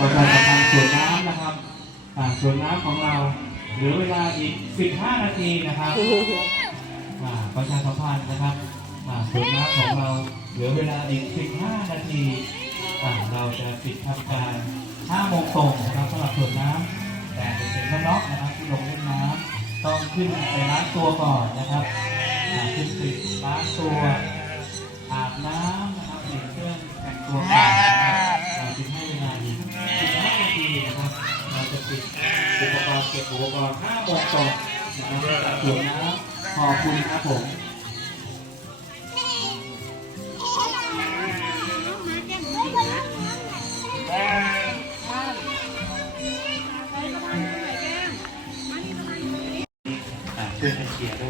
ต่อไปกับการสวนน้ำนะครับอ่าสวนน้ำของเราเหลือเวลาอีก 15 นาทีนะครับอ่าประชาสัมพันธ์นะครับอ่าสวนน้ำของเราเหลือเวลาอีก 15 นาทีอ่าเราจะปิดทำการ5โมงตรงนะครับสำหรับสวนน้ำแต่เด็กๆน้องๆนะครับที่ลงเล่นน้ำต้องขึ้นไปล้างตัวก่อนนะครับอ่าขึ้นไปล้างตัวอาบน้ำนะครับเปลี่ยนเครื่องแต่งตัวก่อนนะครับเราจึงให้เวลาอีก15นาทีนะครับ เราจะปิดอุปกรณ์เก็บ อุปกรณ์5โมงตรงนะครับจากสวนน้ำขอบคุณครับผมอ่าช่วยกันเชียร์ด้วย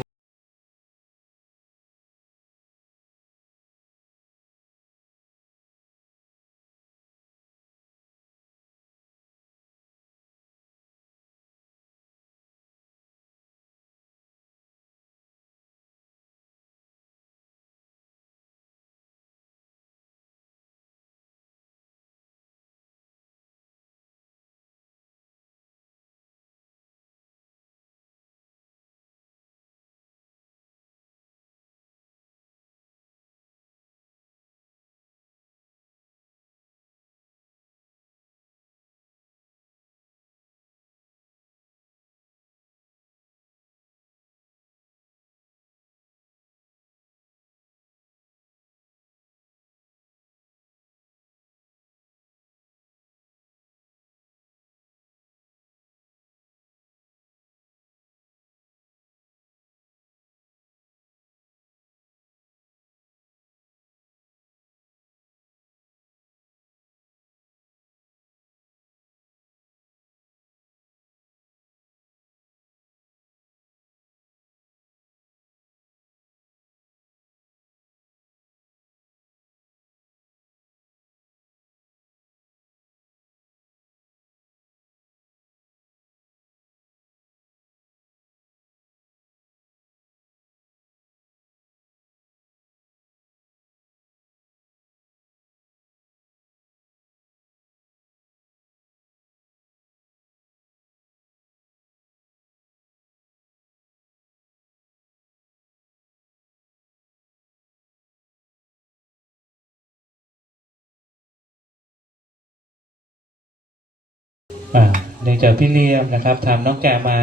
เนื่องจากพี่เลียมนะครับทำน้องแกมา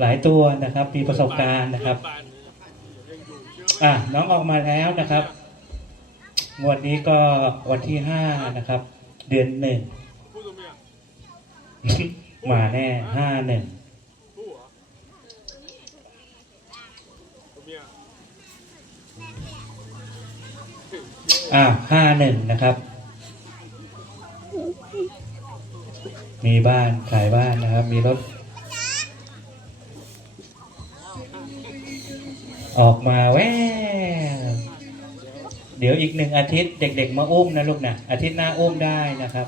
หลายตัวนะครับ มีประสบการณ์นะครับอะน้องออกมาแล้วนะครับงวดนี้ก็วันที่ห้านะครับ เดือนหนึ่งมาแน่ห้าหนึ่งอ่าห้าหนึ่งนะครับ มีบ้านขายบ้านนะครับ มีรถ ออกมาแววเดี๋ยวอีกหนึ่งอาทิตย์เด็กๆมาอุ้มนะลูกนะอาทิตย์หน้าอุ้มได้นะครับ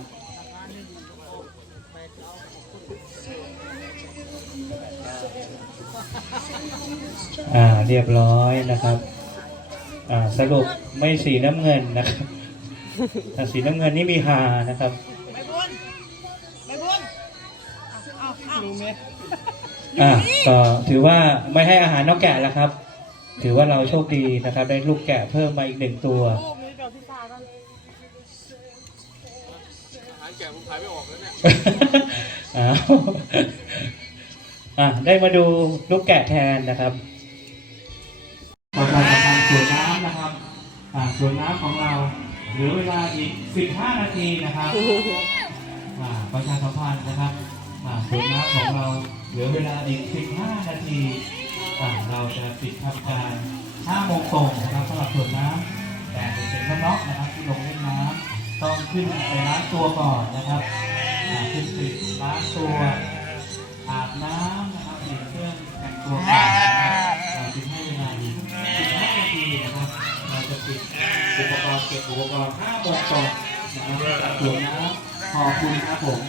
อ่าเรียบร้อยนะครับอ่าสรุปไม่สีน้ำเงินนะครับแต่สีน้ำเงินนี่มีหานะครับ รู้ไหมอะก็ถือว่าไม่ให้อาหารนกแกะแล้วครับ ถือว่าเราโชคดีนะครับ ได้ลูกแกะเพิ่มมาอีกหนึ่งตัวลูกนี้เดี๋ยวพี่ตากันอาหารแกะผมขายไม่ออกแล้วเนี่ยอ้าวอะได้มาดูลูกแกะแทนนะครับต่อไปกับการสวนน้ำนะครับอ่าสวนน้ำของเราเหลือเวลาอีก 15 นาทีนะครับ อ่าประชาสัมพันธ์นะครับ อ่าสวนน้ำของเราเหลือเวลาอีก 15 นาทีอ่าเราจะปิดทำการ5โมงตรงนะครับสำหรับส่วนน้ำแต่เด็กๆน้องๆนะครับที่ลงเล่นน้ำต้องขึ้นไปล้างตัวก่อนนะครับอ่าขึ้นไปล้างตัวอาบน้ำนะครับเปลี่ยนเครื่องแต่งตัวก่อนนะครับเราจึงให้เวลาอีก15นาทีนะครับเราจะปิดอุปกรณ์เก็บอุปกรณ์5โมงตรงนะครับจากสวนน้ำขอบคุณครับผม